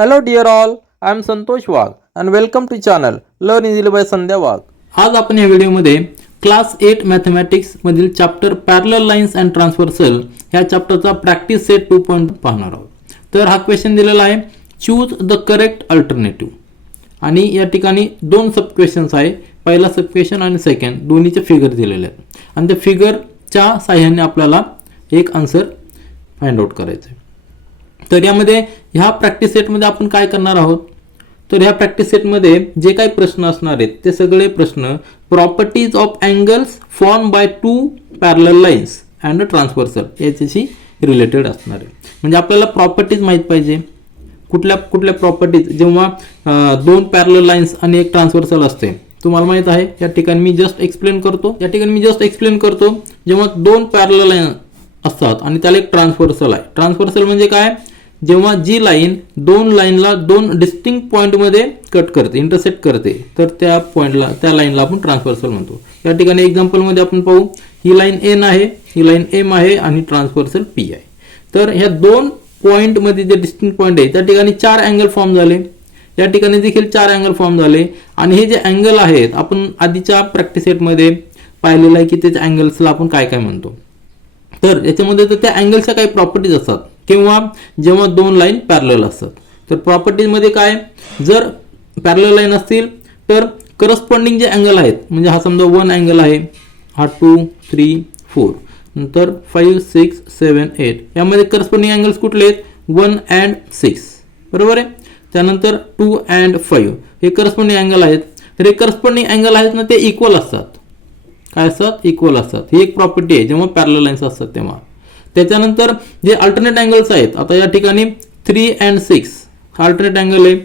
Hello dear all, I am Santosh Wagh and welcome to channel Learn Easily by संध्या वाघ. आज आपण या व्हिडिओमध्ये class 8 mathematics मधील chapter parallel lines and transversal ह्या चॅप्टरचा practice set 2 पाहणार आहोत. तर हा क्वेश्चन दिलेला आहे, चूज द करेक्ट अल्टरनेटिव्ह आणि या ठिकाणी दोन सब क्वेश्चन्स आहे. पहिला सब क्वेश्चन आणि सेकंड दोन्हीचे फिगर दिलेले आहेत आणि त्या फिगरच्या साहाय्याने आपल्याला एक आन्सर फाइंड आउट करायचं आहे. तर यामध्ये ह्या प्रॅक्टिस सेटमध्ये आपण काय करणार आहोत, तर ह्या प्रॅक्टिस सेटमध्ये जे काही प्रश्न असणार आहेत ते सगळे प्रश्न properties of angles form by two parallel lines and transversal याच्याशी रिलेटेड असणार आहे. म्हणजे आपल्याला प्रॉपर्टीज माहीत पाहिजे, कुठल्या कुठल्या प्रॉपर्टीज जेव्हा दोन पॅरलल लाईन्स आणि एक ट्रान्सव्हर्सल असते तुम्हाला माहित आहे. या ठिकाणी मी जस्ट एक्सप्लेन करतो. जेव्हा दोन पॅरलल लाईन असतात आणि त्याला एक ट्रान्सव्हर्सल आहे. ट्रान्सव्हर्सल म्हणजे काय, जेव्हा जी लाईन दोन लाईनला दोन डिस्टिंक्ट पॉईंटमध्ये कट करते, इंटरसेक्ट करते, तर त्या लाईनला आपण ट्रान्सव्हर्सल म्हणतो. या ठिकाणी एक्झाम्पलमध्ये आपण पाहू, ही लाईन एन आहे, ही लाईन एम आहे आणि ट्रान्सव्हर्सल पी आहे. तर ह्या दोन पॉईंटमध्ये जे डिस्टिंक्ट पॉईंट आहे त्या ठिकाणी चार अँगल फॉर्म झाले. या ठिकाणी देखील चार अँगल फॉर्म झाले आणि हे जे अँगल आहेत आपण आधीच्या प्रॅक्टिस सेटमध्ये पाहिलेलं आहे की त्याच्या अँगल्सला आपण काय काय म्हणतो. तर याच्यामध्ये तर त्या अँगलच्या काही प्रॉपर्टीज असतात किंवा जेव्हा दोन लाईन पॅरलल असतात. तर प्रॉपर्टीजमध्ये काय, जर पॅरलल लाईन असतील तर करस्पॉन्डिंग जे अँगल आहेत, म्हणजे हा समजा 1 अँगल आहे, हा 2, 3, 4, नंतर 5, 6, 7, 8 यामध्ये करस्पॉन्डिंग अँगल्स कुठले आहेत, 1 and 6 बरोबर आहे. त्यानंतर 2 and 5 हे करस्पॉन्डिंग अँगल आहेत. तर हे करस्पॉन्डिंग अँगल आहेत ना, ते इक्वल असतात. काय असतात, इक्वल असतात. ही एक प्रॉपर्टी आहे जेव्हा पॅरलल लाईन्स असतात तेव्हा. त्याच्यानंतर जे अल्टरनेट अँगल्स आहेत, आता या ठिकाणी 3 and 6 हा अल्टरनेट अँगल आहे,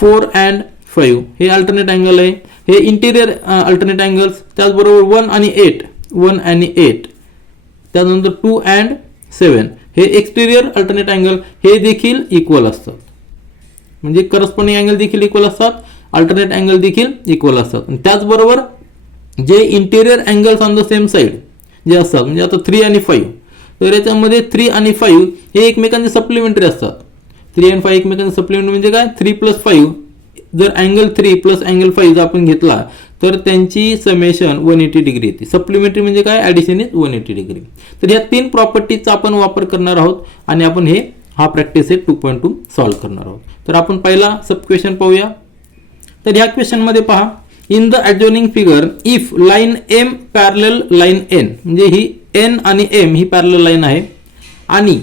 4 and 5 हे अल्टरनेट अँगल आहे, हे इंटिरियर अल्टरनेट अँगल्स. त्याचबरोबर 1 आणि 8 त्यानंतर 2 and 7 हे एक्सटिरियर अल्टरनेट अँगल, हे देखील इक्वल असतात. म्हणजे करस्पॉन्डिंग अँगल देखील इक्वल असतात, अल्टरनेट अँगल देखील इक्वल असतात. त्याचबरोबर जे interior angles on the same side जे असतात, म्हणजे आता 3 आणि 5, तर याच्यामध्ये 3 आणि 5 हे एकमेकांचे सप्लिमेंटरी असतात. 3 आणि 5 एकमेकांचे सप्लिमेंटरी म्हणजे काय, 3 + 5 जर अँगल 3 + अँगल 5 जर आपण घेतला तर त्यांची समेशन 180 डिग्री येते. सप्लिमेंटरी म्हणजे काय, ॲडिशन इज 180 डिग्री. तर ह्या तीन प्रॉपर्टीजचा आपण वापर करणार आहोत आणि आपण हा प्रॅक्टिस सेट 2.2 सॉल्व्ह करणार आहोत. तर आपण पहिला सब क्वेश्चन पाहूया. तर ह्या क्वेश्चनमध्ये पहा, in the adjoining figure if line M parallel line N, म्हणजे ही एन आणि एम ही पॅरलल लाईन आहे आणि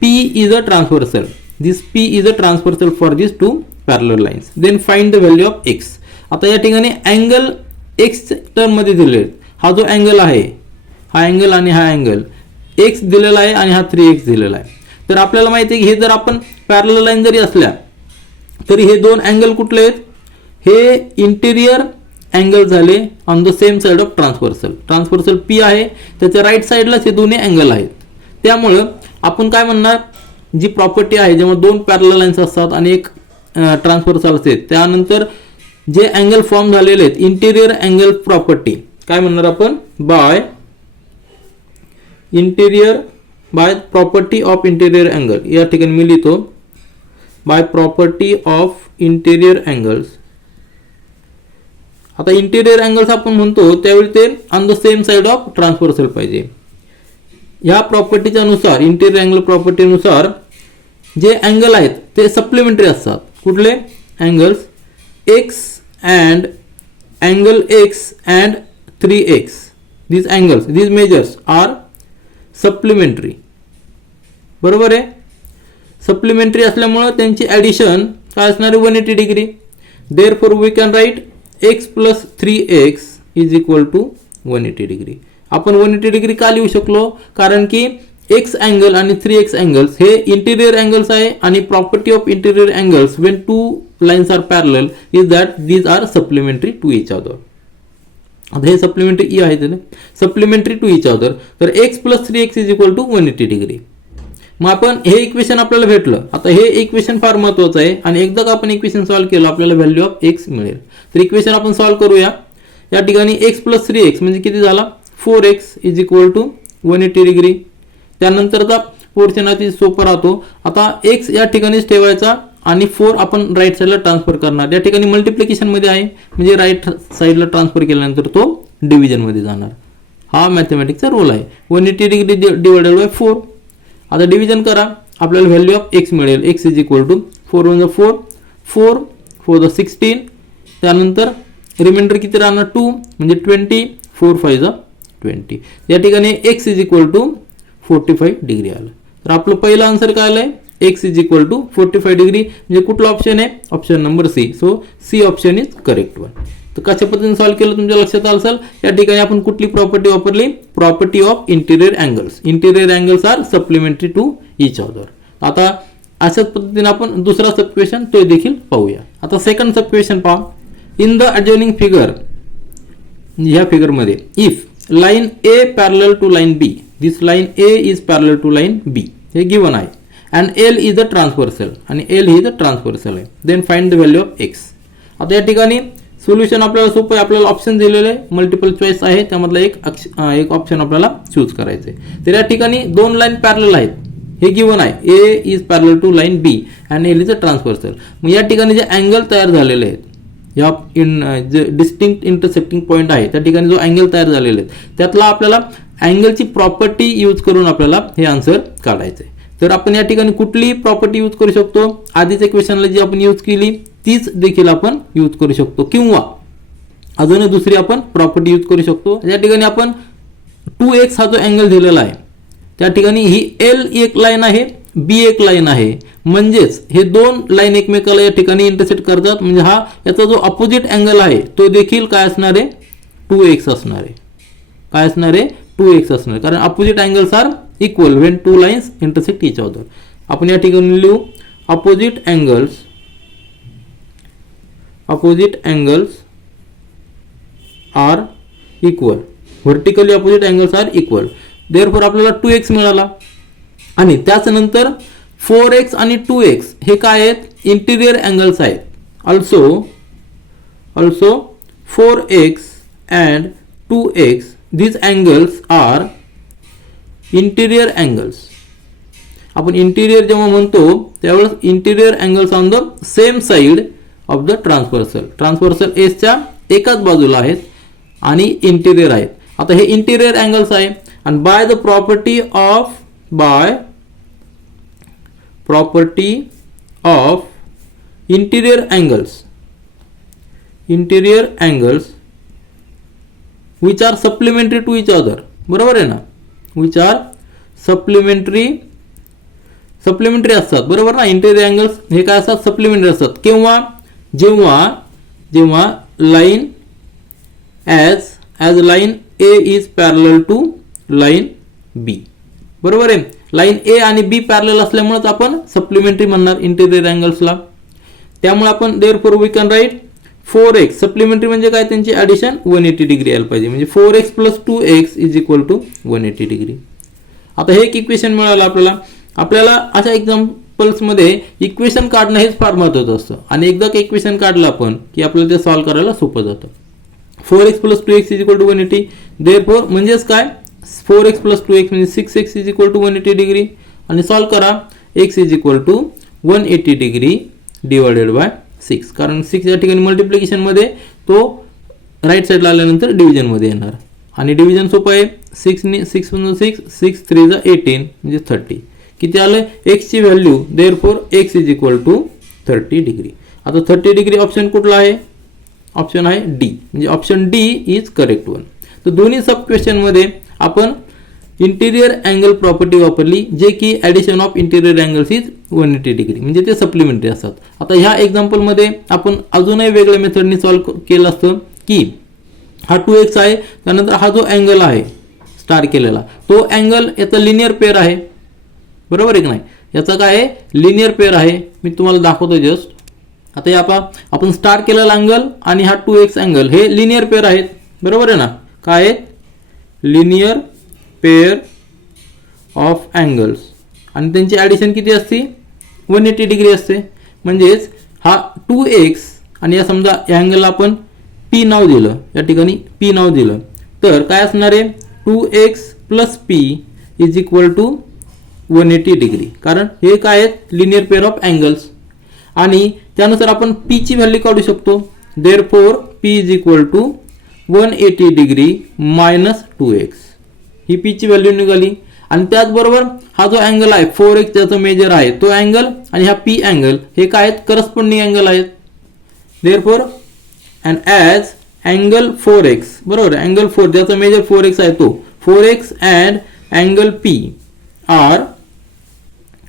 P is a transversal, this P is a transversal for this two parallel lines, then find the value of X. आता या ठिकाणी angle x टर्ममध्ये दिले, हा जो अँगल आहे, हा अँगल आणि हा अँगल एक्स दिलेला आहे आणि हा 3x दिलेला आहे. तर आपल्याला माहिती आहे की हे जर आपण पॅरलल लाईन जरी असल्या तरी हे दोन अँगल कुठले आहेत, हे इंटिरियर अँगल झाले on the same side of transversal. Transversal P आहे, त्याच्या राईट साईडलाच हे दोन्ही अँगल आहेत. त्यामुळं आपण काय म्हणणार, जी प्रॉपर्टी आहे जेव्हा दोन पॅरलल लाईन्स असतात आणि एक ट्रान्सव्हर्सल असते, त्यानंतर जे अँगल फॉर्म झालेले आहेत, इंटिरियर अँगल प्रॉपर्टी काय म्हणणार आपण, by property of interior angle. या ठिकाणी मी लिहितो by property of interior angles. आता इंटिरियर अँगल्स आपण म्हणतो त्यावेळी ते on the same side of transversal पाहिजे. या प्रॉपर्टीच्या नुसार, इंटिरियर अँगल प्रॉपर्टीनुसार जे अँगल आहेत ते सप्लिमेंटरी असतात. कुठले angles, x and angle X and 3x, these angles, these measures are supplementary. बरोबर आहे. सप्लिमेंटरी असल्यामुळे त्यांची ॲडिशन काय असणार आहे, 180 degree. Therefore we can write x + 3x is equal to 180 degree. आपण 180 डिग्री का लिहू शकलो, कारण की x अँगल आणि 3x अँगल्स हे इंटिरियर अँगल्स आहे आणि property of interior angles when two lines are parallel is that these are supplementary to each other. आता हे सप्लिमेंटरी ई आहे, सप्लिमेंटरी टू इच अदर. तर x + 3x is equal to 180 degree. मग आपण हे इक्वेशन आपल्याला भेटलं. आता हे इक्वेशन फार महत्त्वाचं आहे आणि एकदा का आपण इक्वेशन सॉल्व्ह केलं आपल्याला व्हॅल्यू ऑफ एक्स मिळेल. तर इक्वेशन आपण सॉल्व्ह करूया. या ठिकाणी x + 3x म्हणजे किती झाला, 4x is equal to 180 degree. त्यानंतरचा पोर्शन अति सोपा राहतो. आता x या ठिकाणीच ठेवायचा आणि 4 आपण राईट साईडला ट्रान्सफर करणार. या ठिकाणी मल्टिप्लिकेशन मध्ये आहे म्हणजे राईट साईडला ट्रान्सफर केल्यानंतर तो डिव्हिजन मध्ये जाणार. हा मॅथमॅटिक्सचा रोल आहे. 180 डिग्री डिवायडेड बाय 4. आता डिव्हिजन करा, आपल्याला व्हॅल्यू ऑफ एक्स मिळेल. एक्स इज इक्वल टू 4 1 4, 4 4 16, त्यानंतर रिमाइंडर किती राहणार 2 म्हणजे 20, 4 5 20. या ठिकाणी x is equal to 45 degree आलं. तर आपलं पहिलं आन्सर काय आलंय, x is equal to 45 degree. म्हणजे कुठला ऑप्शन आहे, option number C. So C option is correct one. तर कशा पद्धतीने सॉल्व्ह केलं तुमच्या लक्षात आलं असेल. या ठिकाणी आपण कुठली प्रॉपर्टी वापरली, property of interior angles. Interior angles are supplementary to each other. आता अशाच पद्धतीने आपण दुसरा सब क्वेश्चन तो देखील पाहूया. आता सेकंड सब क्वेश्चन पहा. इन द अडजॉइनिंग फिगर, ह्या फिगर मध्ये if line A parallel to line B, this line A is parallel to line B, हे गिवन आहे. And L is a transversal, आणि एल ही द ट्रान्सव्हर्सल आहे. Then find the value of X. आता या ठिकाणी solution आपल्याला सोपं आहे. आपल्याला ऑप्शन दिलेले आहे, मल्टिपल चॉईस आहे, त्यामधला एक ऑप्शन आपल्याला चूज करायचं आहे. तर या ठिकाणी दोन लाईन पॅरलल आहेत, हे गिवन आहे. A is parallel to line B and L is a transversal. मग या ठिकाणी जे अँगल तयार झालेले आहेत, या जे डिस्टिंक्ट इंटरसेक्टिंग पॉईंट आहे त्या ठिकाणी जो अँगल तयार झालेले आहेत त्यातला आपल्याला अँगलची प्रॉपर्टी यूज करून आपल्याला हे आन्सर काढायचं आहे. तर आपण या ठिकाणी कुठली प्रॉपर्टी यूज करू शकतो, आधीच्या क्वेश्चनला जी आपण यूज केली तीच देखील आपण यूज करू शकतो, किंवा अजून दुसरी आपण प्रॉपर्टी यूज करू शकतो. या ठिकाणी आपण 2x हा जो अँगल दिलेला आहे त्या ठिकाणी ही एल एक लाईन आहे, बी एक लाईन आहे, म्हणजेच हे दोन लाईन एकमेकाला या ठिकाणी इंटरसेक्ट करतात. म्हणजे हा याचा जो अपोजिट अँगल आहे तो देखील काय असणार आहे, 2x असणार आहे. काय असणार आहे, 2x असणार आहे, कारण opposite angles are equal when two lines intersect each other. आपण या ठिकाणी लिहू opposite angles are equal, vertically opposite angles are equal. Therefore आपल्याला 2x मिळाला. आणि त्याच नंतर 4x आणि 2x हे काय आहेत, इंटिरियर अँगल्स आहेत. Also 4x and 2x these angles are interior angles. आपण इंटिरियर जेव्हा म्हणतो त्यावेळेस interior angles on the same side of the transversal एसच्या एकाच बाजूला आहेत आणि इंटिरियर आहेत. आता हे इंटिरियर अँगल्स आहे आणि by the property of interior angles which are supplementary to each other. बरोबर आहे ना, which are supplementary असतात, बरोबर ना. इंटिरियर अँगल्स हे काय असतात, सप्लिमेंटरी असतात. जेव्हा line as line A is parallel to line B, बरोबर आहे. लाईन ए आणि बी पॅरलल असल्यामुळेच आपण सप्लिमेंटरी म्हणणार इंटिरियर अँगल्सला. त्यामुळे आपण therefore we can write 4x supplementary म्हणजे काय, त्यांची ॲडिशन 180 डिग्री यायला पाहिजे. म्हणजे 4x plus 2x is equal to 180 degree. आता हे एक इक्वेशन मिळालं आपल्याला. अशा एक्झाम्पल्समध्ये इक्वेशन काढणं हेच फार महत्त्वाचं असतं. आणि एकदा का इक्वेशन काढलं आपण की आपल्याला ते सॉल्व्ह करायला सोपं जातं. 4x plus 2x is equal to 180. Therefore म्हणजेच काय, 4x प्लस 2x म्हणजे 6x is equal to 180 degree. आणि सॉल्व्ह करा, x is equal to 180 degree divided by 6, कारण 6 या ठिकाणी मल्टिप्लिकेशन मध्ये तो राईट साईडला आल्यानंतर डिव्हिजन मध्ये येणार. आणि डिव्हिजन सोपं आहे, 6 6 3 18 म्हणजे 30. किती आलं, x ची value. Therefore x is equal to 30 degree. आता 30 डिग्री ऑप्शन कुठला आहे, ऑप्शन आहे डी, म्हणजे option D is correct one. तर दोन्ही सब क्वेश्चन मध्ये आपण इंटिरियर अँगल प्रॉपर्टी वापरली, जे की addition of interior angles is 180 degree, म्हणजे ते सप्लिमेंटरी असतात. आता ह्या एक्झाम्पलमध्ये आपण अजूनही वेगळ्या मेथडनी सॉल्व्ह केलं असतं की हा 2x आहे, त्यानंतर हा जो अँगल आहे स्टार केलेला तो अँगल याचा लिनियर पेअर आहे, बरोबर आहे की नाही. याचा काय आहे, लिनियर पेअर आहे. मी तुम्हाला दाखवतो जस्ट. आता या आपण स्टार केलेला अँगल आणि हा 2x अँगल हे लिनियर पेअर आहेत, बरोबर आहे ना. काय आहेत, लिनियर पेअर ऑफ अँगल्स, आणि त्यांची ॲडिशन किती असते, 180 डिग्री असते. म्हणजेच हा 2x आणि या समजा या अँगलला आपण P नाव दिलं, या ठिकाणी P नाव दिलं, तर काय असणार आहे, 2x plus P is equal to 180 degree, कारण हे काय आहेत, लिनियर पेअर ऑफ अँगल्स. आणि त्यानुसार आपण पी ची व्हॅल्यू काढू शकतो. Therefore P is equal to 180 degree minus 2x. ही पी ची व्हॅल्यू निघाली. आणि त्याचबरोबर हा जो अँगल आहे 4x ज्याचा मेजर आहे तो अँगल आणि हा पी अँगल हे काय आहेत, करस्पॉन्डिंग अँगल आहेत. Therefore and as angle 4x, बरोबर, अँगल 4 ज्याचा मेजर 4x आहे तो 4x and angle P are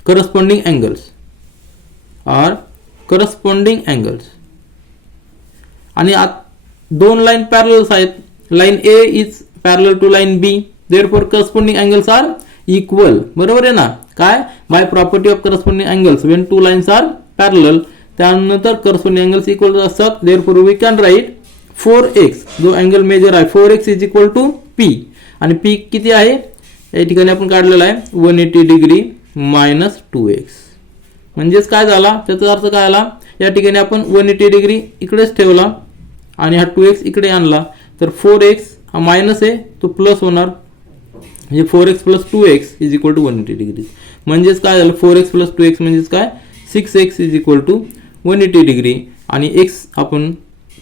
corresponding angles. आणि दोन लाईन पॅरलल्स आहेत. Line A is parallel to line B, therefore corresponding angles are equal. बरोबर आहे ना. काय, by property of corresponding angles when two lines are parallel, त्यानंतर corresponding angles equal असतात. Therefore we can write 4x जो angle measure आहे 4x is equal to P. आणि P किती आहे या ठिकाणी आपण काढलेला आहे 180 डिग्री मायनस 2x. म्हणजेच काय झाला, त्याचा अर्थ काय आला, या ठिकाणी आपण 180 डिग्री इकडेच ठेवला आणि हा 2x इकडे आणला, तर 4x हा मायनस आहे तो प्लस होणार, म्हणजे 4x plus 2x is equal to 180 degree. म्हणजेच काय झालं, 4x प्लस 2x म्हणजेच काय 6x is equal to 180 degree. आणि x आपण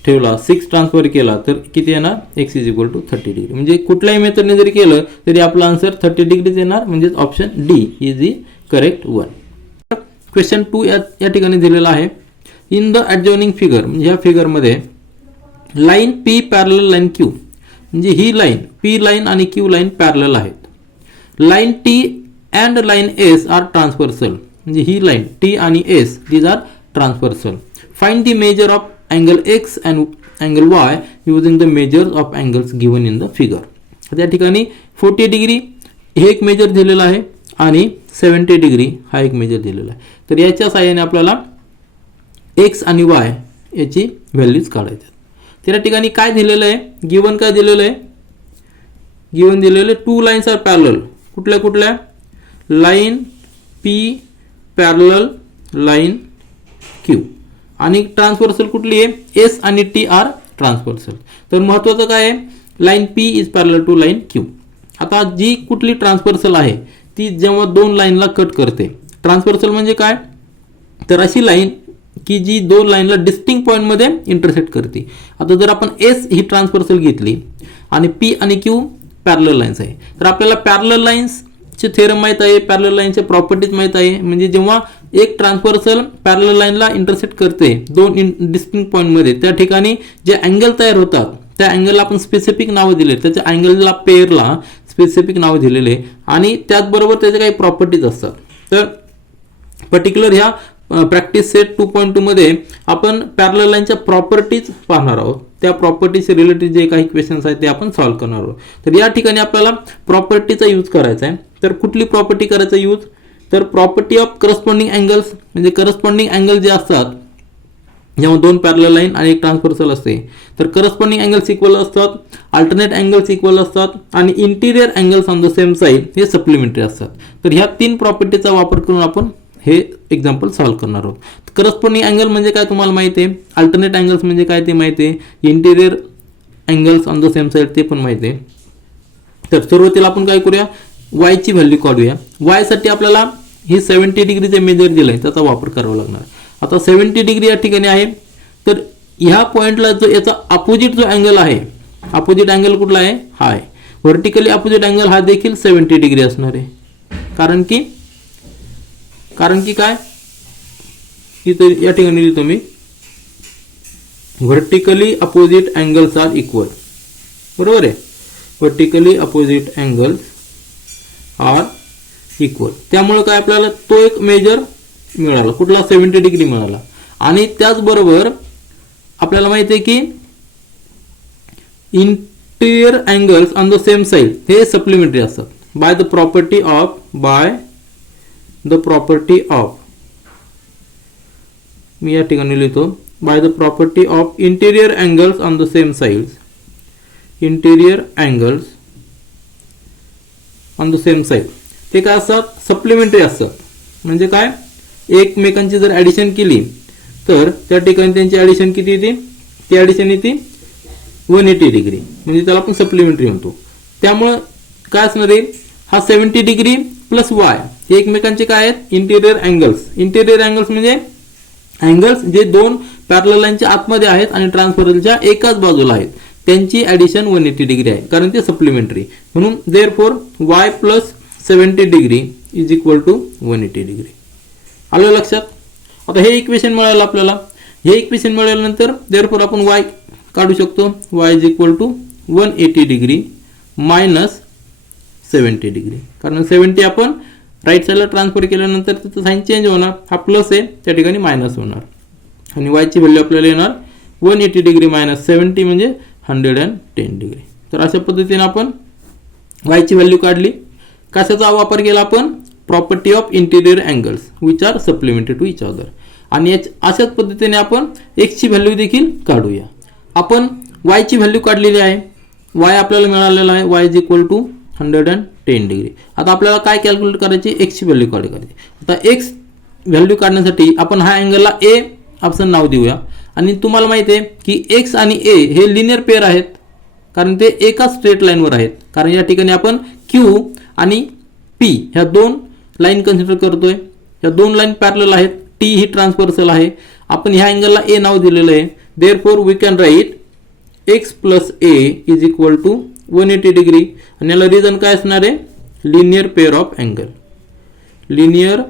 ठेवला 6 ट्रान्सफर केला तर किती येणार, x is equal to 30 degree. म्हणजे कुठल्याही मेथडने जरी केलं तरी आपला आन्सर 30 डिग्रीज येणार. म्हणजेच option D is the correct one. Question 2 या ठिकाणी दिलेला आहे. इन द ॲडजॉइनिंग फिगर, म्हणजे या फिगरमध्ये line P parallel line Q, म्हणजे ही लाईन पी लाईन आणि क्यू लाईन पॅरलल आहेत. Line T and line S are transversal, म्हणजे ही लाईन टी आणि S these are transversal. Find the measure of angle X and angle Y using the measures of angles given in the figure. त्या ठिकाणी 40 degree हे एक major दिलेला आहे आणि 70 डिग्री हा एक मेजर दिलेला आहे. तर याच्या साहाय्याने आपल्याला एक्स आणि वाय याची व्हॅल्यूज काढायच्या. त्या ठिकाणी काय दिलेलं आहे, गिवन काय दिलेलं आहे, गिवन दिलेलं आहे 2 लाईन्स आर पॅरलल. कुठल्या कुठल्या, line P parallel line Q. आणि ट्रान्सव्हर्सल कुठली आहे, एस आणि टी आर ट्रान्सव्हर्सल. तर महत्त्वाचं काय आहे, line P is parallel to line Q. आता जी कुठली ट्रान्सव्हर्सल आहे ती जेव्हा दोन लाईनला कट करते. ट्रान्सव्हर्सल म्हणजे काय, तर अशी लाईन की जी दोन लाईनला डिस्टिंक्ट पॉईंटमध्ये इंटरसेक्ट करते. आता जर आपण एस ही ट्रान्सव्हर्सल घेतली आणि पी आणि क्यू पॅरलल लाईन्स आहे, तर आपल्याला पॅरलल लाईन्सचे थेरम माहीत आहे, पॅरलल लाईनचे प्रॉपर्टीज माहीत आहे. म्हणजे जेव्हा एक ट्रान्सव्हर्सल पॅरलल लाईनला इंटरसेक्ट करते दोन डिस्टिंक्ट पॉईंटमध्ये, त्या ठिकाणी जे अँगल तयार होतात त्या अँगलला आपण स्पेसिफिक नावं दिले, त्याच्या अँगलला पेअरला स्पेसिफिक नावं दिलेले आणि त्याचबरोबर त्याचे काही प्रॉपर्टीज असतात. तर पर्टिक्युलर ह्या प्रॅक्टिस सेट 2.2 मध्ये आपण पॅरलल लाईनच्या प्रॉपर्टीज पाहणार आहोत. त्या प्रॉपर्टीज रिलेटेड जे काही क्वेश्चन्स आहेत ते आपण सॉल्व्ह करणार आहोत. तर या ठिकाणी आपल्याला प्रॉपर्टीचा यूज करायचा आहे. तर कुठली प्रॉपर्टी करायचा यूज, तर प्रॉपर्टी ऑफ करस्पॉन्डिंग अँगल्स, म्हणजे करस्पॉन्डिंग अँगल जे असतात जेव्हा दोन पॅरलल लाईन आणि एक ट्रान्सव्हर्सल असते तर करस्पॉन्डिंग अँगल्स इक्वल असतात, अल्टरनेट अँगल्स इक्वल असतात आणि interior angles on the same side हे सप्लिमेंटरी असतात. तर ह्या 3 प्रॉपर्टीचा वापर करून आपण हे एक्झाम्पल सॉल्व्ह करणार आहोत. करस्पॉन्डिंग अँगल म्हणजे काय तुम्हाला माहिती आहे, अल्टरनेट अँगल्स म्हणजे काय ते माहिती आहे, interior angles on the same side ते पण माहिती आहे. तर सुरुवातीला आपण काय करूया, वाय ची व्हॅल्यू काढूया. वाय साठी आपल्याला ही 70 डिग्रीचे मेजर दिलंय त्याचा वापर करावा लागणार. आता 70 डिग्री या ठिकाणी आहे, तर ह्या पॉइंटला जो याचा अपोजिट जो अँगल आहे, अपोजिट अँगल कुठला आहे, हा आहे. व्हर्टिकली अपोजिट अँगल हा देखील 70 डिग्री असणार आहे. कारण की काय, इथे या ठिकाणी लिहितो मी vertically opposite angles are equal. बरोबर आहे, vertically opposite angles are equal. त्यामुळे काय आपल्याला तो एक मेजर मिळाला, कुठला 70 डिग्री मिळाला. आणि त्याचबरोबर आपल्याला माहिती आहे की interior angles on the same side हे सप्लिमेंटरी असतात. By the property of me या ठिकाणी लिहितो by the property of interior angles on the same sides, interior angles on the same side ते काय असतात, सप्लिमेंटरी असतात. म्हणजे काय, एकमेकांची जर ॲडिशन केली तर त्या ठिकाणी त्यांची ॲडिशन किती येते, ती ॲडिशन येते 180 डिग्री, म्हणजे त्याला आपण सप्लिमेंटरी म्हणतो. त्यामुळे काय असणार आहे, हा 70 डिग्री प्लस वाय हे एकमेकांचे काय आहेत, इंटिरियर अँगल्स. इंटिरियर अँगल्स म्हणजे अँगल्स जे दोन पॅरलल लाईनच्या आतमध्ये आहेत आणि ट्रान्सफरलच्या एकाच बाजूला आहेत त्यांची ॲडिशन 180 डिग्री आहे कारण ते सप्लिमेंटरी. म्हणून therefore y plus 70 degree is equal to 180 degree. आलं लक्षात. आता हे इक्वेशन मिळालं आपल्याला. हे इक्वेशन मिळाल्यानंतर देअरफॉर आपण y काढू शकतो. y is equal to 180 degree minus 70 degree. कारण 70 आपण राईट साईडला ट्रान्सफर केल्यानंतर त्याचं साईन चेंज होणार. हा प्लस आहे त्या ठिकाणी मायनस होणार आणि y ची व्हॅल्यू आपल्याला येणार 180 डिग्री मायनस 70 म्हणजे 110 डिग्री. तर अशा पद्धतीने आपण y ची व्हॅल्यू काढली. कशाचा वापर केला आपण? Property of interior angles which are supplementary to each other. आणि अशाच पद्धतीने आपण x ची व्हॅल्यू देखील काढूया. आपण y ची व्हॅल्यू काढलेली आहे. y आपल्याला मिळालेला आहे y is equal to 110 degree. आता आपल्याला काय कॅल्क्युलेट करायची? x ची व्हॅल्यू काढायची. आता x व्हॅल्यू काढण्यासाठी आपण हा अँगलला a ऑप्शन नाव देऊया. आणि तुम्हाला माहिती आहे की x आणि a हे लिनियर पेअर आहेत कारण ते एका स्ट्रेट लाईनवर आहेत. कारण या ठिकाणी आपण q आणि p ह्या दोन लाईन कन्सिडर करतोय. ह्या दोन लाईन पॅरलल आहेत. t ही ट्रान्सव्हर्सल आहे. आपण ह्या अँगलला a नाव दिलेलं आहे. Therefore we can write x plus a is equal to 180 degree. आणि याला रिझन काय असणार आहे? Linear pair of angle. Linear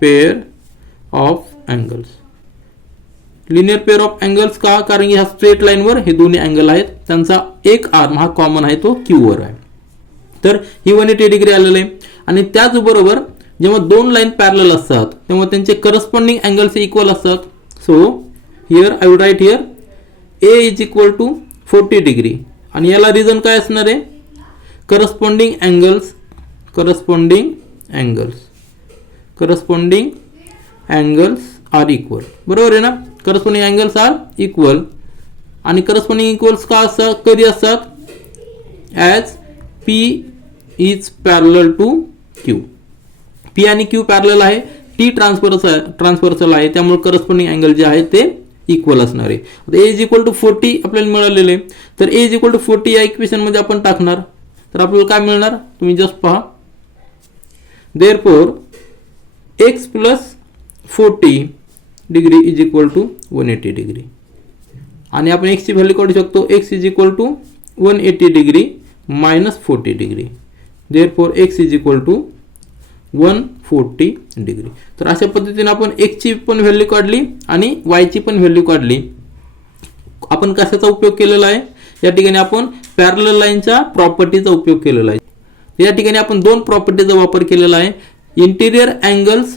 pair of angles. Linear pair of angles का? कारण की ह्या स्ट्रेट लाईनवर हे दोन्ही अँगल आहेत. त्यांचा एक आर्म हा कॉमन आहे तो Q वर आहे. तर ही 180 डिग्री आलेलं आहे. आणि त्याचबरोबर जेव्हा दोन लाईन पॅरलल असतात तेव्हा त्यांचे करस्पॉन्डिंग अँगल्स इक्वल असतात. So here I would write here a is equal to 40 degree. आणि याला रिझन काय असणार आहे? Corresponding angles. Corresponding angles are equal. बरोबर आहे ना. Corresponding angles are equal. आणि करस्पॉन्डिंग इक्वल्स का असतात? कधी असतात? As p is parallel to q. p आणि q पॅरलल आहे. t ट्रान्सव्हर्सल आहे. त्यामुळे करस्पॉन्डिंग अँगल जे आहे ते इक्वल असणार आहे. आता a इज इक्वल टू 40 आपल्याला मिळालेले आहे. तर a इज इक्वल टू 40 या इक्वेशन मध्ये आपण टाकणार. तर आपल्याला काय मिळणार? तुम्ही जस्ट पहा. Therefore x plus 40 degree is equal to 180 degree. आणि आपण x ची व्हॅल्यू काढू शकतो. x is equal to 180 degree minus 40 degree. Therefore x is equal to 140 degree. तर अशा पद्धतीने आपण x ची पण व्हॅल्यू काढली आणि y ची पण व्हॅल्यू काढली. आपण कशाचा उपयोग केलेला आहे? या ठिकाणी आपण पॅरलल लाईनच्या प्रॉपर्टीचा उपयोग केलेला आहे. या ठिकाणी आपण दोन प्रॉपर्टीचा वापर केलेला आहे. इंटिरियर अँगल्स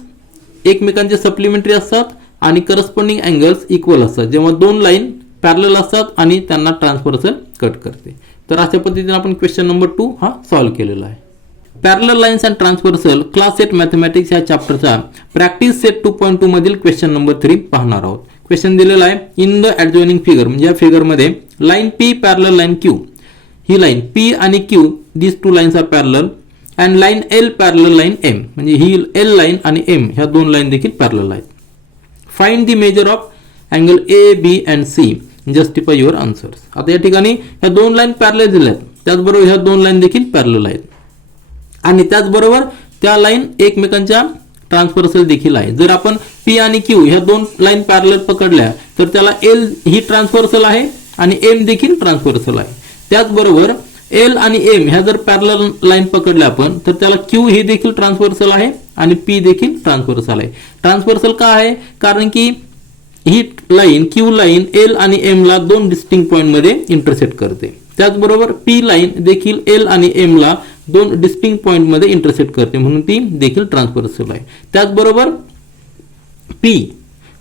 एकमेकांचे सप्लिमेंटरी असतात आणि करस्पॉन्डिंग अँगल्स इक्वल असतात जेव्हा दोन लाईन पॅरलल असतात आणि त्यांना ट्रान्सव्हर्सल कट करते. तर अशा पद्धतीने आपण क्वेश्चन नंबर 2 हा सॉल्व्ह केलेला आहे. Parallel lines and transversal class 8 mathematics या चॅप्टरचा प्रॅक्टिस सेट 2.2 मधील क्वेश्चन नंबर 3 पाहणार आहोत. क्वेश्चन दिलेला आहे इन द ॲडजॉइनिंग फिगर. म्हणजे या फिगरमध्ये line P parallel line Q. ही लाईन P आणि Q this two lines are parallel and line L parallel line M. म्हणजे ही L लाईन आणि M ह्या दोन लाईन देखील पॅरलल आहेत. Find the measure of angle A, B and C. Justify your answers. आता या ठिकाणी ह्या दोन लाईन पॅरलल दिल्या आहेत. त्याचबरोबर ह्या दोन लाईन देखील पॅरलल आहेत. आणि त्याचबरोबर त्या लाईन एकमेकांच्या ट्रान्सव्हर्सल देखील आहे. जर आपण P आणि Q ह्या दोन लाईन पॅरलल पकडल्या तर त्याला L ही ट्रान्सव्हर्सल आहे आणि M देखील ट्रान्सव्हर्सल आहे. त्याचबरोबर L आणि M ह्या जर पॅरलल लाईन पकडल्या आपण तर त्याला Q ही देखील ट्रान्सव्हर्सल आहे आणि P देखील ट्रान्सव्हर्सल आहे. ट्रान्सव्हर्सल का आहे? कारण की ही लाईन Q लाईन L आणि M ला दोन डिस्टिंक्ट पॉइंट मध्ये इंटरसेक्ट करते. त्याचबरोबर P लाईन देखील L आणि M ला दोन डिस्टिंक्ट पॉइंट मध्ये इंटरसेक्ट करते म्हणून ती देखील ट्रान्सव्हर्सल आहे. त्याचबरोबर P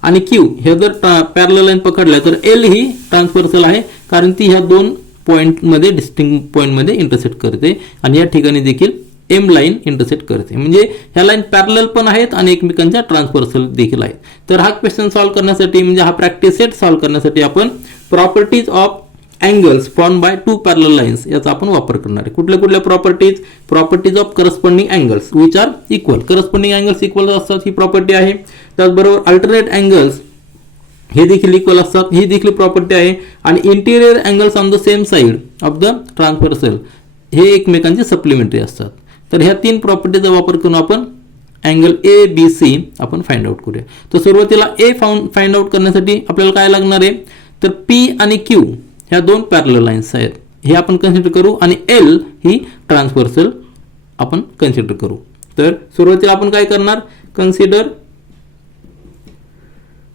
आणि Q हे जर पॅरलल लाईन पकडल्या तर L ही ट्रान्सव्हर्सल आहे कारण ती ह्या दोन पॉइंट मध्ये डिस्टिंक्ट पॉइंट मध्ये इंटरसेक्ट करते आणि या ठिकाणी देखील M लाईन इंटरसेक्ट करते. म्हणजे ह्या लाईन पॅरलल पण आहेत आणि एकमेकांच्या ट्रान्सव्हर्सल देखील आहेत. तर हा क्वेश्चन सॉल्व्ह करण्यासाठी म्हणजे हा प्रॅक्टिस सेट सॉल्व्ह करण्यासाठी आपण properties of angles form by two parallel lines याचा आपण वापर करणार आहे. कुठल्या कुठल्या properties? Properties of corresponding angles which R equal. Corresponding angles equal असतात ही प्रॉपर्टी आहे. त्याचबरोबर अल्टरनेट अँगल्स हे देखील इक्वल असतात ही देखील प्रॉपर्टी आहे. आणि interior angles on the same side of the transversal हे एकमेकांचे सप्लिमेंटरी असतात. तर ह्या तीन प्रॉपर्टीचा वापर करून आपण अँगल ए बी सी आपण फाइंड आउट करूया. तर सुरुवातीला ए फाइंड आउट करण्यासाठी आपल्याला काय लागणार आहे, तर पी आणि क्यू ह्या दोन पॅरलल लाईन्स आहेत, हे आपण कन्सिडर करू आणि एल ही ट्रान्सव्हर्सल आपण कन्सिडर करू. तर सुरुवातीला आपण काय करणार,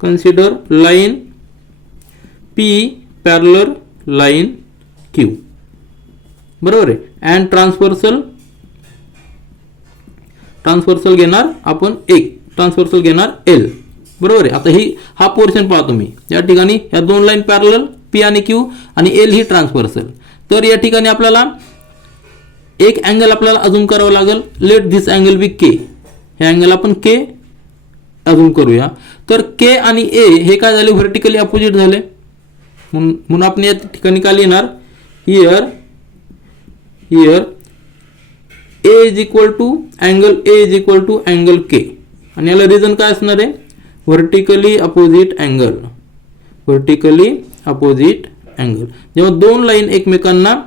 consider line P parallel line Q, बरोबर आहे. अँड ट्रान्सव्हर्सल घेणार आपण एक, ट्रान्सव्हर्सल घेणार एल, बरोबर आहे. आता हा पोर्शन पहा तुम्ही, या ठिकाणी या दोन लाईन पॅरलल पी आणि क्यू आणि एल ही ट्रान्सव्हर्सल. तर या ठिकाणी आपल्याला एक अँगल आपल्याला अजूम करावं लागेल. लेट दिस अँगल बी के, हे अँगल आपण के अजूम करूया. तर के आणि ए हे काय झाले, व्हर्टिकली अपोजिट झाले, म्हणून आपण या ठिकाणी काय लिहिणार, here A is equal to angle A is equal to angle K. आणि याला रिझन काय असणार आहे, व्हर्टिकली अपोजिट अँगल. जेव्हा दोन लाईन एकमेकांना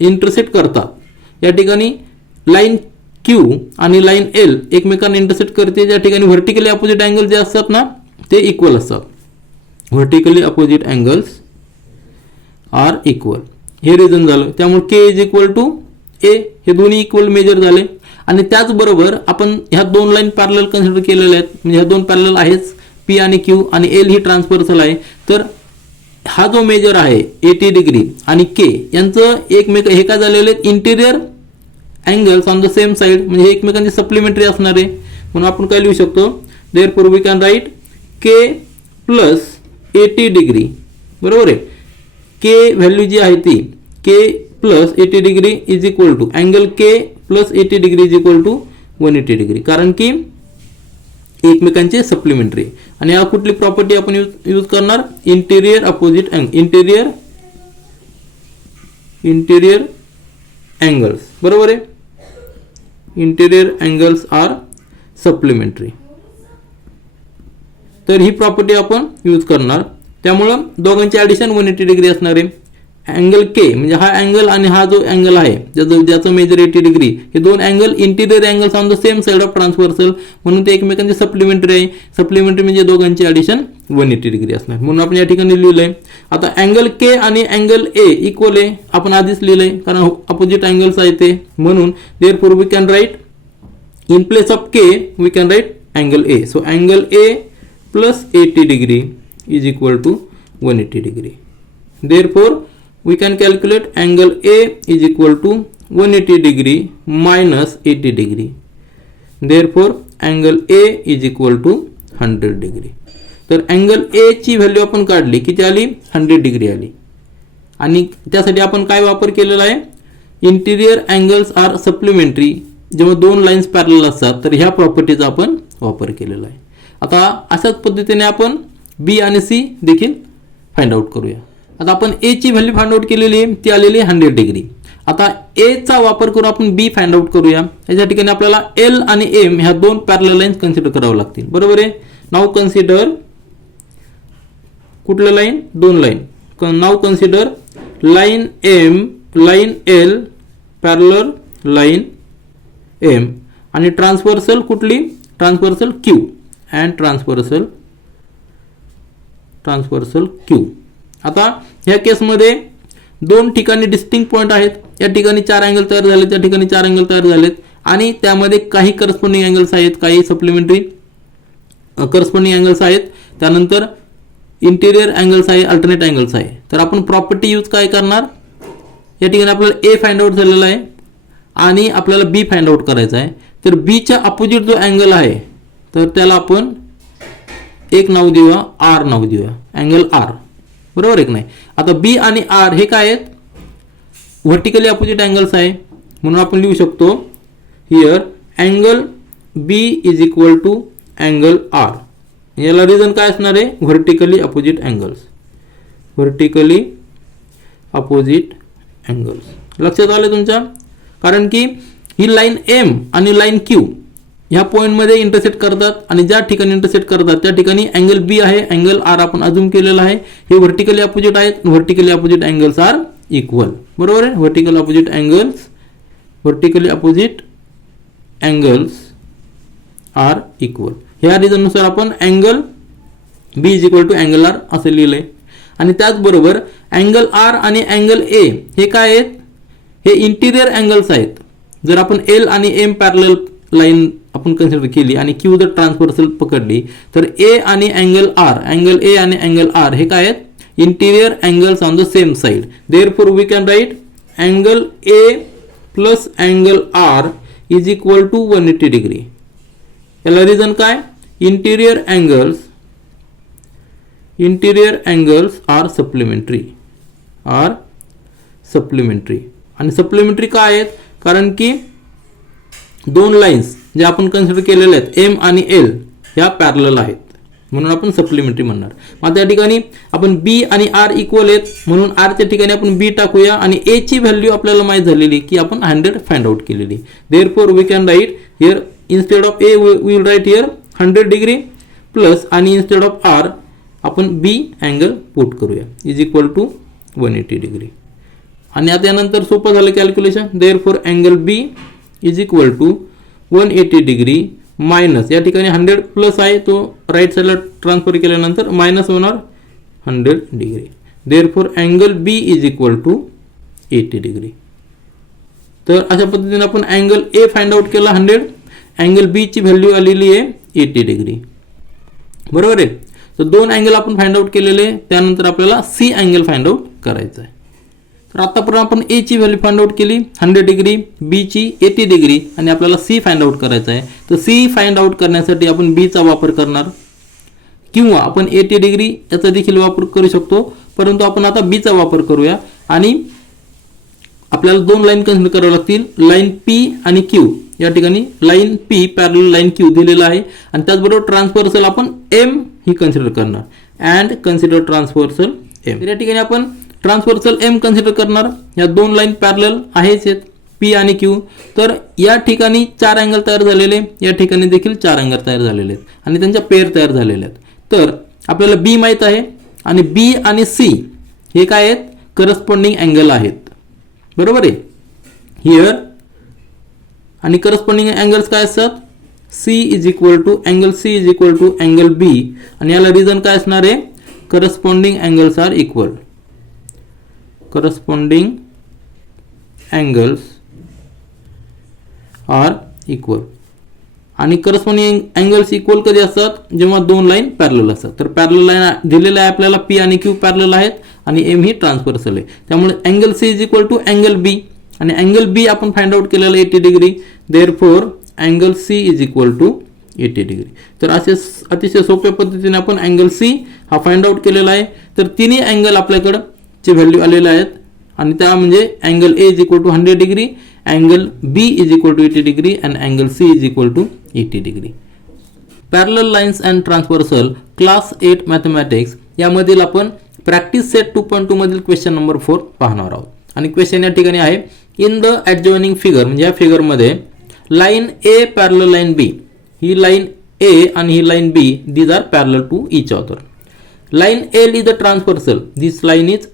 इंटरसेक्ट करतात, या ठिकाणी लाईन क्यू आणि लाईन एल एकमेकांना इंटरसेक्ट करते, ज्या ठिकाणी व्हर्टिकली अपोजिट अँगल जे असतात ना ते इक्वल असतात. Vertically opposite angles are equal, हे रिझन झालं. त्यामुळे K is equal to A, हे दोन्ही इक्वल मेजर झाले. आणि त्याचबरोबर आपण ह्या दोन लाईन पॅरलल कन्सिडर केलेल्या आहेत, म्हणजे ह्या दोन पॅरलल आहेच, पी आणि क्यू आणि एल ही ट्रान्सव्हर्सल आहे. तर हा जो मेजर आहे 80 डिग्री आणि के यांचं एकमेक हे काय झालेले आहेत, interior angles on the same side, म्हणजे एकमेकांचे सप्लिमेंटरी असणार आहे. म्हणून आपण काय लिहू शकतो, therefore we can write K plus 80 degree, बरोबर आहे. के व्हॅल्यू जी आहे ती K plus 80 degree is equal to angle K plus 80 degree is equal to 180 degree, कारण की एकमेकांचे सप्लिमेंटरी. आणि या कुठली प्रॉपर्टी आपण यूज करणार, इंटिरियर अपोजिट इंटिरियर अँगल्स, बरोबर आहे. इंटिरियर अँगल्स आर सप्लिमेंटरी, तर ही प्रॉपर्टी आपण यूज करणार. त्यामुळं दोघांची ॲडिशन 180 डिग्री असणार आहे. अँगल के म्हणजे हा अँगल आणि हा जो अँगल आहे ज्याचं मेजर 80 डिग्री, हे दोन angle interior angles on the same side of transversal, म्हणून ते एकमेकांचे सप्लिमेंटरी आहे. सप्लिमेंटरी म्हणजे दोघांची ॲडिशन 180 डिग्री असणार, म्हणून आपण या ठिकाणी लिहिलंय. आता अँगल के आणि अँगल ए इक्वल आहे, आपण आधीच लिहिलंय कारण अपोजिट अँगल्स आहे ते. म्हणून therefore we can write in place of K we can write angle A. So angle A plus 80 degree is equal to 180 degree. Therefore we can calculate angle A is equal to 180 degree minus 80 degree. Therefore angle A is equal to 100 degree. तर angle A ची value आपण काढली, किती आली, 100 degree आली. आणि त्यासाठी आपण काय वापर केलेला आहे, इंटिरियर अँगल्स आर सप्लिमेंटरी. जेव्हा दोन लाईन्स पॅरलल असतात तर ह्या प्रॉपर्टीचा आपण वापर केलेला आहे. आता अशाच पद्धतीने आपण बी आणि सी देखील फाइंड आउट करूया. आता आपण ए ची व्हॅल्यू फाइंड आउट केलेली आहे, ती आलेली आहे 100 डिग्री. आता ए चा वापर करून आपण बी फाइंड आउट करूया. याच्या ठिकाणी आपल्याला एल आणि एम ह्या दोन पॅरलल लाईन्स कन्सिडर करावं लागतील, बरोबर आहे. नाव कन्सिडर कुठलं लाईन, दोन लाईन. नाव consider line M, line L parallel line M आणि ट्रान्सव्हर्सल कुठली, transversal Q and transversal Q. आता ह्या केसमध्ये दोन ठिकाणी डिस्टिंक्ट पॉईंट आहेत. या ठिकाणी 4 अँगल तयार झालेत, त्या ठिकाणी 4 अँगल तयार झालेत आणि त्यामध्ये काही करस्पॉन्डिंग अँगल्स आहेत, काही सप्लिमेंटरी करस्पॉन्डिंग अँगल्स आहेत. त्यानंतर इंटिरियर अँगल्स आहे, अल्टरनेट अँगल्स आहे. तर आपण प्रॉपर्टी यूज काय करणार, या ठिकाणी आपल्याला ए फाइंड आउट झालेला आहे आणि आपल्याला बी फाइंड आउट करायचा आहे. तर बीच्या अपोजिट जो अँगल आहे तर त्याला आपण एक नाव देऊया, आर नाव देऊया, अँगल आर, बरोबर आहे की नाही. आता बी आणि आर हे काय आहेत, व्हर्टिकली अपोजिट अँगल्स आहे, म्हणून आपण लिहू शकतो here angle B is equal to angle R. याला रिझन काय असणार आहे, vertically opposite angles, vertically opposite angles. लक्षात आलं तुमच्या, कारण की ही लाईन एम आणि लाईन क्यू ह्या पॉईंटमध्ये इंटरसेक्ट करतात आणि ज्या ठिकाणी इंटरसेक्ट करतात त्या ठिकाणी अँगल बी आहे, अँगल आर आपण अजूम केलेला आहे. हे व्हर्टिकली अपोजिट आहेत, vertically opposite angles are equal, बरोबर आहे. Vertical opposite angles are equal. ह्या रिझननुसार आपण angle B is equal to angle R असे लिहिलंय. आणि त्याचबरोबर अँगल आर आणि अँगल ए हे काय आहेत, हे इंटिरियर अँगल्स आहेत. जर आपण एल आणि एम पॅरलल लाईन आपण कन्सिडर केली आणि क्यू जर ट्रान्सव्हर्सल पकडली तर ए आणि अँगल आर, अँगल ए आणि अँगल आर हे काय आहेत, interior angles on the same side. Therefore we can write angle A plus angle R is equal to 180 degree. याला रिझन काय, इंटिरियर अँगल्स आर सप्लिमेंटरी, आणि सप्लिमेंटरी काय आहेत, कारण की दोन लाईन्स जे आपण कन्सिडर केलेले आहेत एम आणि एल ह्या पॅरलल आहेत म्हणून आपण सप्लिमेंटरी म्हणणार. मग त्या ठिकाणी आपण बी आणि आर इक्वल आहेत म्हणून आरच्या ठिकाणी आपण बी टाकूया आणि ए ची व्हॅल्यू आपल्याला माहीत झालेली की आपण 100 फाइंड आउट केलेली. Therefore we can write here instead of A we will write here 100 degree plus आणि इन्स्टेड ऑफ आर आपण बी अँगल पुट करूया इज इक्वल टू 180 डिग्री. आणि आता यानंतर सोपं झालं calculation. Therefore angle B is equal to 180 degree minus, या ठिकाणी 100 प्लस आहे तो राईट साईडला ट्रान्सफर केल्यानंतर मायनस होणार 100 degree. Therefore angle B is equal to 80 degree. तर अशा पद्धतीने आपण अँगल ए फाइंड आउट केला 100, अँगल बी ची व्हॅल्यू आलेली आहे 80 डिग्री. बरोबर आहे. तर दोन अँगल आपण फाइंड आउट केलेले, त्यानंतर आपल्याला सी अँगल फाइंड आउट करायचा आहे. तर आतापर्यंत आपण ए ची व्हॅल्यू फाइंड आउट केली 100 डिग्री, बी ची 80 डिग्री आणि आपल्याला सी फाइंड आउट करायचा आहे. तर सी फाइंड आउट करण्यासाठी आपण बी चा वापर करणार किंवा आपण 80 डिग्री याचा देखील वापर करू शकतो, परंतु आपण आता बी चा वापर करूया. आणि आपल्याला दोन लाईन कन्सिडर कराव्या लागतील, लाईन पी आणि क्यू. या ठिकाणी line P parallel line Q दिलेला आहे आणि त्याचबरोबर ट्रान्सव्हर्सल आपण एम ही कन्सिडर करणार. And consider transversal M. या ठिकाणी आपण ट्रान्सव्हर्सल एम कन्सिडर करणार. या दोन लाईन पॅरलल आहेच आहेत पी आणि क्यू. तर या ठिकाणी 4 अँगल तयार झालेले, या ठिकाणी देखील 4 अँगल तयार झालेले आहेत आणि त्यांच्या पेअर तयार झालेल्या आहेत. तर आपल्याला बी माहीत आहे आणि बी आणि सी हे काय आहेत, करस्पॉन्डिंग अँगल आहेत. बरोबर आहे. हिअर आणि करस्पॉन्डिंग अँगल्स काय असतात, C is equal to angle C is equal to angle B. आणि याला रिझन काय असणार आहे, corresponding angles are equal. Corresponding angles are equal. आणि करस्पॉन्डिंग अँगल्स इक्वल कधी असतात, जेव्हा दोन लाईन पॅरलल असतात. तर पॅरलल लाईन दिलेलं आहे आपल्याला पी आणि क्यू पॅरलल आहेत आणि एम ही ट्रान्सव्हर्सल आहे. त्यामुळे angle C is equal to angle B आणि अँगल बी आपण फाइंड आउट केलेला 80 degree. Therefore angle C is equal to 80 degree. तर असे अतिशय सोप्या पद्धतीने आपण अँगल सी हा फाइंड आउट केलेला आहे. तर तिन्ही अँगल आपल्याकडे चे व्हॅल्यू आलेले आहेत आणि त्या म्हणजे angle A is equal to 100 degree, angle B is equal to 80 degree and angle C is equal to 80 degree. Parallel lines and transversal class 8 mathematics यामधील आपण प्रॅक्टिस सेट 2.2 मधील क्वेश्चन नंबर 4 पाहणार आहोत. आणि क्वेश्चन या ठिकाणी आहे, इन द ॲडजॉइनिंग फिगर, म्हणजे या फिगरमध्ये line A parallel line B, ही लाईन ए आणि ही line B these are parallel to each other. Line L is a transversal, this line is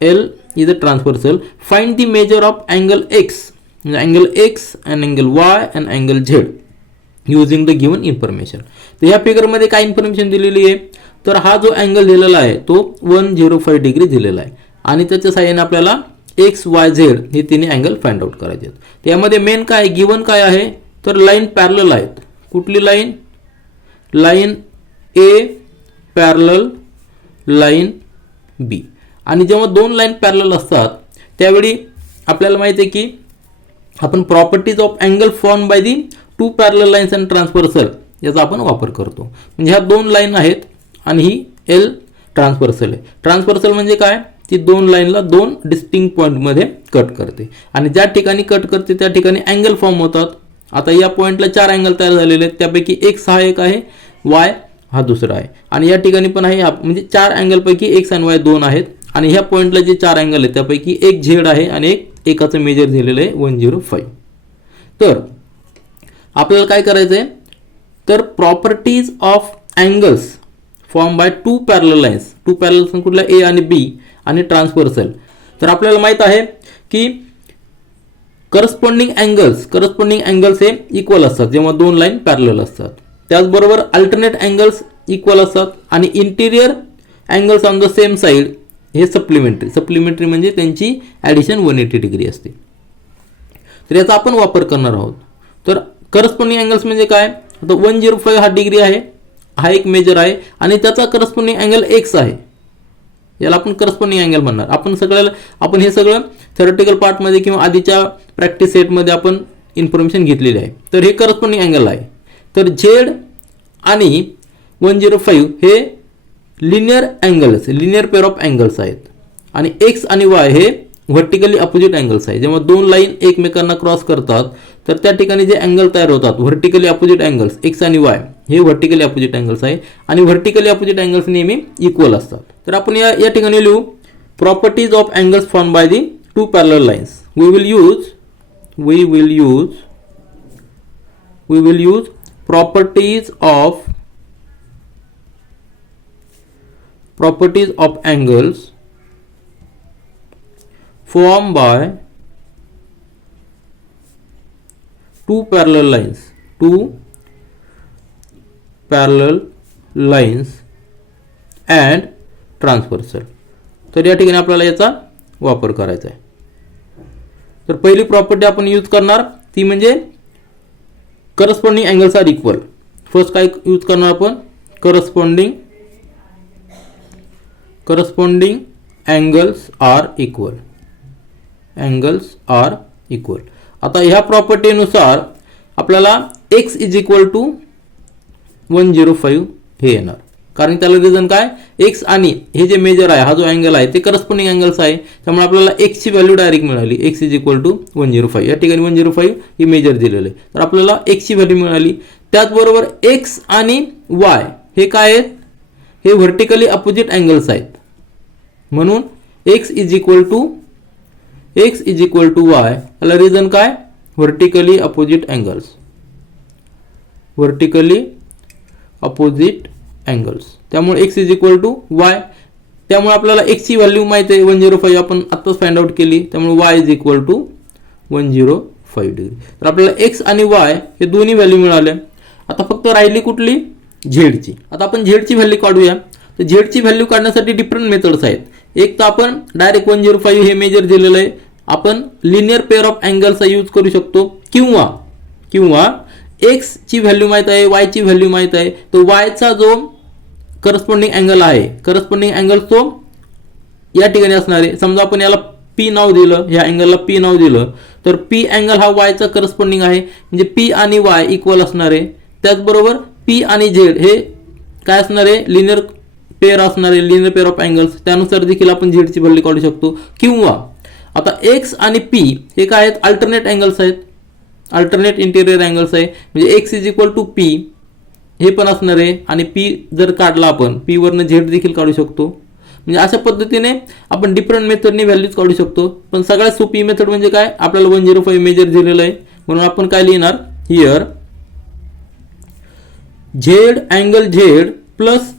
L is a transversal. Find the measure of angle X, म्हणजे angle X and angle Y and angle Z using the given information. तर या फिगरमध्ये काय information दिलेली आहे, तर हा जो angle दिलेला आहे तो 105 डिग्री दिलेला आहे आणि त्याच्या साहाय्याने आपल्याला एक्स वाय झेड हे तिन्ही अँगल फाइंड आउट करायचे आहेत. त्यामध्ये मेन काय गिवन काय आहे, तर लाईन पॅरलल आहेत. कुठली line, line A parallel line B. आणि जेव्हा दोन लाईन पॅरलल असतात त्यावेळी आपल्याला माहिती आहे की आपण properties of angle form by the two parallel lines and transversal याचा आपण वापर करतो. म्हणजे ह्या दोन लाईन आहेत आणि ही एल ट्रान्सव्हर्सल आहे. ट्रान्सव्हर्सल म्हणजे काय, ती दोन लाईनला दोन डिस्टिंक्ट पॉईंटमध्ये कट करते आणि ज्या ठिकाणी कट करते त्या ठिकाणी अँगल फॉर्म होतात. आता या पॉईंटला 4 अँगल तयार झालेले आहेत, त्यापैकी एक्स हा एक आहे, वाय हा दुसरा आहे आणि या ठिकाणी पण आहे. म्हणजे 4 अँगलपैकी एक्स आणि वाय 2 आहेत आणि ह्या पॉईंटला जे 4 अँगल आहेत त्यापैकी एक झेड आहे आणि एकाचं मेजर दिलेलं आहे 105. तर आपल्याला काय करायचं आहे, तर properties of angles form by two parallel lines, two parallel कुठल्या ए आणि बी आणि ट्रान्सव्हर्सल. तर आपल्याला माहित आहे की करस्पॉन्डिंग अँगल्स हे इक्वल असतात जेव्हा दोन लाईन पॅरलल असतात. त्याचबरोबर अल्टरनेट अँगल्स इक्वल असतात आणि interior angles on the same side हे सप्लिमेंटरी म्हणजे त्यांची ॲडिशन 180 डिग्री असते. तर याचा आपण वापर करणार आहोत. तर करस्पॉन्डिंग अँगल्स म्हणजे काय, आता 105 हा डिग्री आहे, हा एक मेजर आहे आणि त्याचा करस्पॉन्डिंग अँगल एक्स आहे, याला आपण करस्पॉन्डिंग अँगल म्हणणार. आपण हे सगळं थेरोटिकल पार्टमध्ये किंवा आधीच्या प्रॅक्टिस सेटमध्ये आपण इन्फॉर्मेशन घेतलेली आहे. तर हे करस्पॉन्डिंग अँगल आहे. तर झेड आणि 105 हे लिनियर पेअर ऑफ अँगल्स आहेत आणि एक्स आणि वाय हे व्हर्टिकली अपोजिट अँगल्स आहे. जेव्हा दोन लाईन एकमेकांना क्रॉस करतात तर त्या ठिकाणी जे अँगल तयार होतात व्हर्टिकली अपोजिट अँगल्स एक्स आणि वाय हे व्हर्टिकली अपोजिट अँगल्स आहे आणि व्हर्टिकली अपोजिट अँगल्स नेहमी इक्वल असतात. तर आपण या ठिकाणी लिहू properties of angles form by the two parallel lines. We will use properties of angles formed by two parallel lines and transversal. तर या ठिकाणी आपल्याला याचा वापर करायचा आहे. तर पहिली प्रॉपर्टी आपण यूज करणार ती म्हणजे corresponding angles are equal. First काय यूज करणार आपण, करस्पॉन्डिंग अँगल्स आर इक्वल. आता ह्या प्रॉपर्टीनुसार आपल्याला x इज इक्वल टू 105 हे येणार. कारण त्याला रिझन काय, एक्स आणि हे जे मेजर आहे हा जो अँगल आहे ते करस्पॉन्डिंग अँगल्स आहे, त्यामुळे आपल्याला एक्स ची व्हॅल्यू डायरेक्ट मिळाली. X is equal to 105. या ठिकाणी 105 ही मेजर दिलेलं आहे, तर आपल्याला एक्स ची व्हॅल्यू मिळाली. त्याचबरोबर एक्स आणि वाय हे काय आहेत, हे व्हर्टिकली अपोजिट अँगल्स आहेत, म्हणून x is equal to y. याला रिझन काय, व्हर्टिकली अपोजिट अँगल्स, त्यामुळे x is equal to y. त्यामुळे आपल्याला x ची व्हॅल्यू माहिती आहे 105 आपण आत्ताच फाइंड आउट केली, त्यामुळे y is equal to 105 degree. तर आपल्याला x आणि y हे दोन्ही व्हॅल्यू मिळाल्या. आता फक्त राहिली कुठली, झेडची. आता आपण झेडची व्हॅल्यू काढूया. तर झेडची व्हॅल्यू काढण्यासाठी डिफरंट मेथड्स आहेत. एक तर आपण डायरेक्ट 105 हे मेजर दिलेलं आहे, आपण लिनियर पेअर ऑफ अँगल्सचा यूज करू शकतो, किंवा एक्स ची व्हॅल्यू माहित आहे, वाय ची व्हॅल्यू माहित आहे, तर वायचा जो करस्पॉन्डिंग अँगल आहे, करस्पॉन्डिंग अँगल तो या ठिकाणी असणार आहे. समजा आपण याला पी नाव दिलं, या अँगलला पी नाव दिलं, तर पी अँगल हा वायचा करस्पॉन्डिंग आहे, म्हणजे पी आणि वाय इक्वल असणार आहे. त्याचबरोबर पी आणि झेड हे काय असणार आहे, लिनियर पेअर असणार आहे, लिनियर पेअर ऑफ अँगल्स. त्यानुसार देखील आपण झेडची व्हॅल्यू काढू शकतो. किंवा आता एक्स आणि पी हे काय आहेत, अल्टरनेट अँगल्स आहेत, अल्टरनेट इंटिरियर अँगल्स आहे, म्हणजे x is equal to p हे पण असणार आहे आणि पी जर काढला आपण पी वरनं झेड देखील काढू शकतो. म्हणजे अशा पद्धतीने आपण डिफरंट मेथडने व्हॅल्यूज काढू शकतो. पण सगळ्यात सोपी मेथड म्हणजे काय, आपल्याला 105 मेजर दिलेलं आहे, म्हणून आपण काय लिहिणार, here Z angle Z plus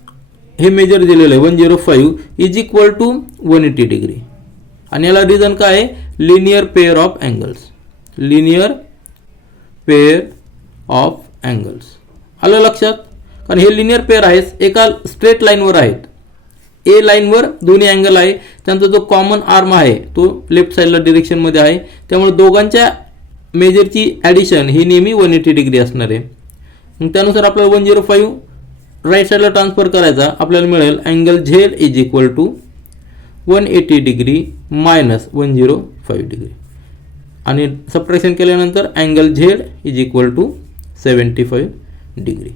हे मेजर दिलेलं आहे 105 इज इक्वल टू 180 डिग्री. आणि याला रिझन काय आहे, लिनियर पेअर ऑफ अँगल्स. आलं लक्षात, कारण हे लिनियर पेअर आहे, एका स्ट्रेट लाईनवर आहेत. ए लाईनवर दोन्ही अँगल आहे, त्यांचा जो कॉमन आर्म आहे तो लेफ्ट साईडला डिरेक्शनमध्ये आहे, त्यामुळे दोघांच्या मेजरची ॲडिशन ही नेहमी 180 डिग्री असणार आहे. मग त्यानुसार आपल्याला 105 राईट साईडला ट्रान्सफर करायचा, आपल्याला मिळेल angle z is equal to 180 degree minus 105 degree आणि सबट्रॅक्शन केल्यानंतर angle z is equal to 75 degree.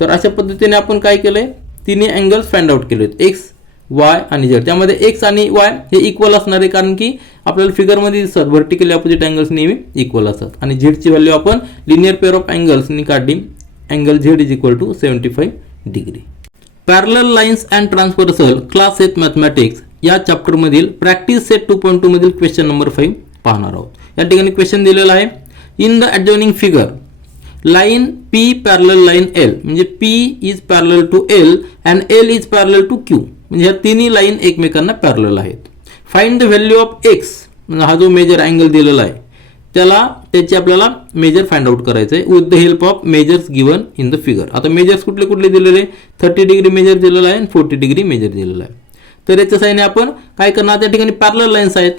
तर अशा पद्धतीने आपण काय केलंय, तिन्ही अँगल्स फाइंड आउट केलेत, एक्स वाय आणि झेड. त्यामध्ये एक्स आणि वाय हे इक्वल असणार आहे, कारण की आपल्याला फिगरमध्ये दिसतात व्हर्टिकली अपोजिट अँगल्स नेहमी इक्वल असतात. आणि झेडची व्हॅल्यू आपण लिनियर पेअर ऑफ अँगल्सनी काढली, angle z is equal to 75 degree. Parallel lines and transversal class 8 mathematics या चॅप्टरमधील प्रॅक्टिस सेट 2.2 मधील क्वेश्चन नंबर 5 पाहणार आहोत. या ठिकाणी क्वेश्चन दिलेला आहे, in the adjoining figure line P parallel line L, म्हणजे P is parallel to L and L is parallel to Q, म्हणजे ह्या तिन्ही लाईन एकमेकांना पॅरलल आहेत. Find the value of X, म्हणजे हा जो मेजर अँगल दिलेला आहे त्याची आपल्याला मेजर फाइंड आउट करायचं आहे with the help of measures given in the figure. आता मेजर्स कुठले कुठले दिलेले, 30 डिग्री मेजर दिलेला आहे आणि 40 डिग्री मेजर दिलेला आहे. तर याच्या साहाय्याने आपण काय करणार, त्या ठिकाणी पॅरलल लाईन्स आहेत.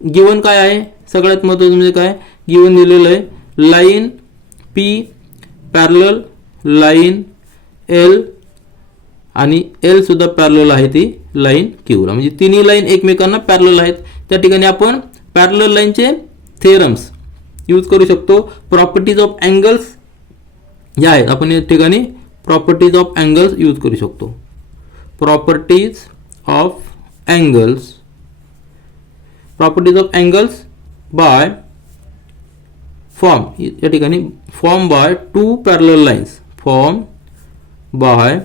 गिवन काय आहे, सगळ्यात महत्त्वाचं म्हणजे काय गिवन दिलेलं आहे, line P parallel line L आणि एल सुद्धा पॅरलल आहे ती लाईन क्यूला, म्हणजे तिन्ही लाईन एकमेकांना पॅरलल आहेत. त्या ठिकाणी आपण पॅरलल लाईनचे थेरम्स यूज करू शकतो. प्रॉपर्टीज ऑफ अँगल्स ज्या आहेत आपण या ठिकाणी प्रॉपर्टीज ऑफ अँगल्स यूज करू शकतो. Properties of angles by form, या ठिकाणी form by two parallel lines, form by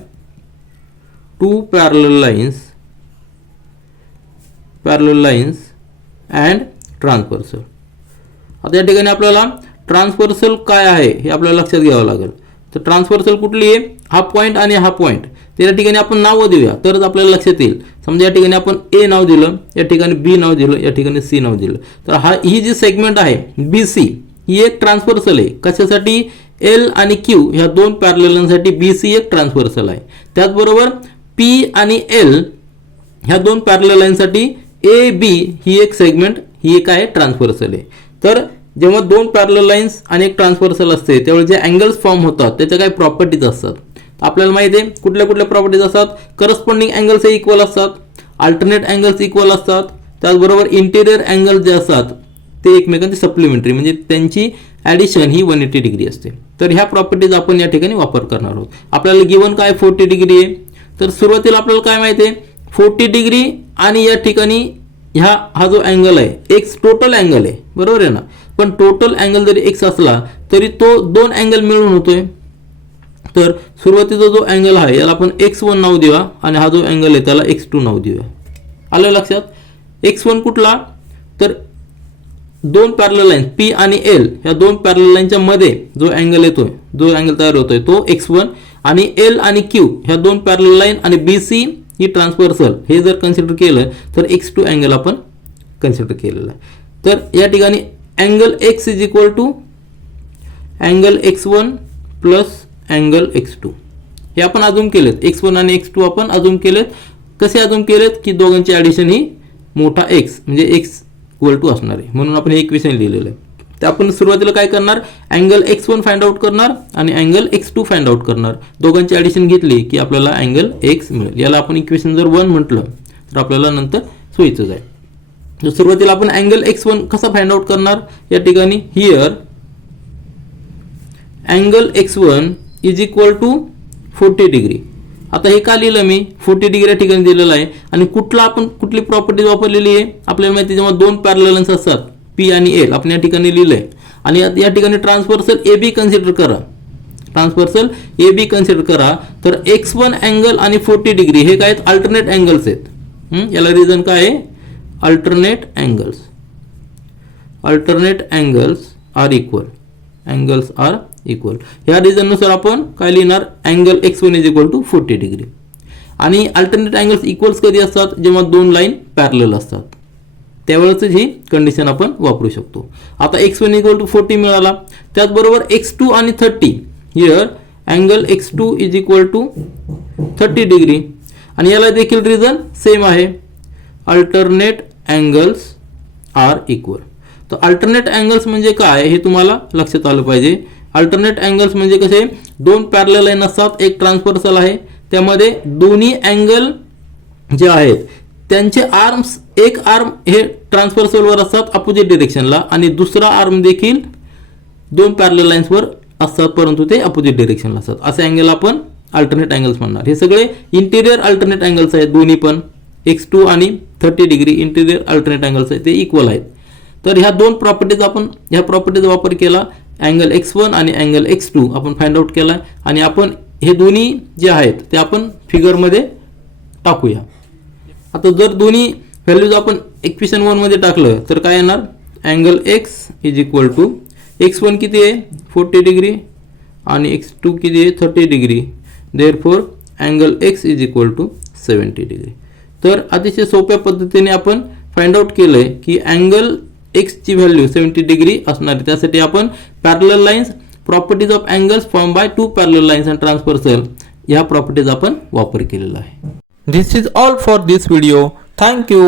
two parallel lines and transversal. आता या ठिकाणी आपल्याला ट्रान्सव्हर्सल काय आहे हे आपल्याला लक्षात घ्यावं लागेल. तर ट्रान्सव्हर्सल कुठली आहे, हा पॉईंट आणि हा पॉईंट, तर या ठिकाणी आपण नावं देऊया तरच आपल्याला लक्षात येईल. समजा या ठिकाणी आपण ए नाव दिलं, या ठिकाणी बी नाव दिलं, या ठिकाणी सी नाव दिलं, तर ही जी सेगमेंट आहे बी सी ही एक ट्रान्सव्हर्सल आहे. कशासाठी, एल आणि क्यू ह्या दोन पॅरललांसाठी बी सी एक ट्रान्सव्हर्सल आहे. त्याचबरोबर पी आणि एल ह्या दोन पॅरलल लाईनसाठी ए बी ही एक सेगमेंट ही एक आहे ट्रान्सव्हर्सल आहे. तर जेव्हा दोन पॅरलल लाईन्स आणि एक ट्रान्सव्हर्सल असते त्यावेळी जे अँगल्स फॉर्म होतात त्याच्या काही प्रॉपर्टीज असतात. आपल्याला माहिती आहे कुठल्या कुठल्या प्रॉपर्टीज असतात, करस्पॉन्डिंग अँगल्स हे इक्वल असतात, अल्टरनेट अँगल्स इक्वल असतात, त्याचबरोबर इंटिरियर अँगल जे असतात ते एकमेकांची सप्लिमेंटरी म्हणजे त्यांची ॲडिशन ही 180 डिग्री असते. तर ह्या प्रॉपर्टीज आपण या ठिकाणी वापर करणार आहोत. आपल्याला गिवन काय 40 डिग्री आहे, तर सुरुवातीला आपल्याला काय माहिती आहे 40 डिग्री आणि या ठिकाणी हा जो अँगल आहे एक्स टोटल अँगल आहे, बरोबर आहे ना. पण टोटल अँगल जरी एक्स असला तरी तो दोन अँगल मिळून होतोय. तर सुरुवातीचा जो अँगल आहे याला आपण x1 नाव देऊया आणि हा जो अँगल आहे त्याला x2 नाव देऊया. आलं लक्षात. x1 कुठला, तर दोन पॅरलल लाईन पी आणि एल ह्या दोन पॅरलल लाईनच्या मध्ये जो अँगल येतोय, जो अँगल तयार होतोय तो x1 आणि एल आणि क्यू ह्या दोन पॅरलल लाईन आणि बी सी ही ट्रान्सव्हर्सल हे जर कन्सिडर केलं तर x2 अँगल आपण कन्सिडर केलेला आहे. तर या ठिकाणी angle x is equal to angle x1 plus angle x2 हे आपण अजूम केलेत. x1 आणि x2 आपण अजूम केलेत. कसे अजूम केलेत की दोघांची ॲडिशन ही मोठा x म्हणजे x इक्वल टू असणार आहे, म्हणून आपण हे इक्वेशन लिहिलेलं आहे. तर आपण सुरुवातीला काय करणार, अँगल x1 फाइंड आउट करणार आणि अँगल x2 फाइंड आउट करणार. दोघांची ॲडिशन घेतली की आपल्याला अँगल x मिळेल. याला आपण इक्वेशन जर 1 म्हटलं तर आपल्याला नंतर सोयीचं जाईल. तर सुरुवातीला आपण अँगल x1 कसा फाइंड आउट करणार, या ठिकाणी here angle x1 is equal to 40 degree. आता हे का लिहिलं मी, 40 डिग्री या ठिकाणी दिलेलं आहे आणि कुठली प्रॉपर्टी वापरलेली आहे आपल्याला माहिती. जेव्हा दोन पॅरलल लाईन्स असतात पी आणि एल आपण या ठिकाणी लिहिलंय आणि या ठिकाणी ट्रान्सव्हर्सल ए बी कन्सिडर करा, ट्रान्सव्हर्सल ए बी कन्सिडर करा. तर x1 अँगल आणि 40 डिग्री हे काय आहेत, अल्टरनेट अँगल्स आहेत. याला रिझन काय आहे, अल्टरनेट अँगल्स आर इक्वल. ह्या रिझननुसार आपण काय लिहिणार, angle x1 is equal to 40 degree. आणि अल्टरनेट अँगल्स इक्वल्स कधी असतात, जेव्हा दोन लाईन पॅरलल असतात त्यावेळेच ही कंडिशन आपण वापरू शकतो. आता x1 इक्वल टू 40 मिळाला. त्याचबरोबर x2 आणि 30 here angle x2 is equal to 30 degree आणि याला देखील रिझन सेम आहे, अल्टरनेट अँगल्स आर इक्वल. तर अल्टरनेट अँगल्स म्हणजे काय हे तुम्हाला लक्षात आलं पाहिजे. अल्टरनेट अँगल्स म्हणजे कसे, दोन पॅरलल लाईन असतात, एक ट्रान्सव्हर्सल आहे, त्यामध्ये दोन्ही अँगल जे आहेत त्यांचे आर्म्स, एक आर्म हे ट्रान्सव्हर्सलवर असतात अपोजिट डिरेक्शनला आणि दुसरा आर्म देखील दोन पॅरलल लाईन्सवर असतात परंतु ते अपोजिट डिरेक्शनला असतात. असे अँगल आपण अल्टरनेट अँगल्स म्हणणार. हे सगळे इंटिरियर अल्टरनेट अँगल्स आहेत, दोन्ही पण x2 आणि 30 डिग्री इंटिरियर अल्टरनेट अँगल्स आहेत, ते इक्वल आहेत. तर ह्या दोन प्रॉपर्टीज आपण ह्या प्रॉपर्टीचा वापर केला, अँगल x1 आणि अँगल x2 आपण फाइंड आउट केला आणि आपण हे दोन्ही जे आहेत ते आपण फिगरमध्ये टाकूया. आता जर दोन्ही व्हॅल्यूज आपण इक्वेशन 1 मध्ये टाकलं तर काय येणार, angle x is equal to x1 किती आहे 40 डिग्री आणि x2 किती आहे 30 degree. Therefore angle x is equal to 70 degree. तर अतिशय सोप्या पद्धतीने आपण फाइंड आउट केलंय की अँगल x ची व्हॅल्यू 70 डिग्री असणार आहे. त्यासाठी आपण parallel lines, properties of angles form by two parallel lines and transversal या प्रॉपर्टीज आपण वापर केलेला आहे. This is all for this video. Thank you.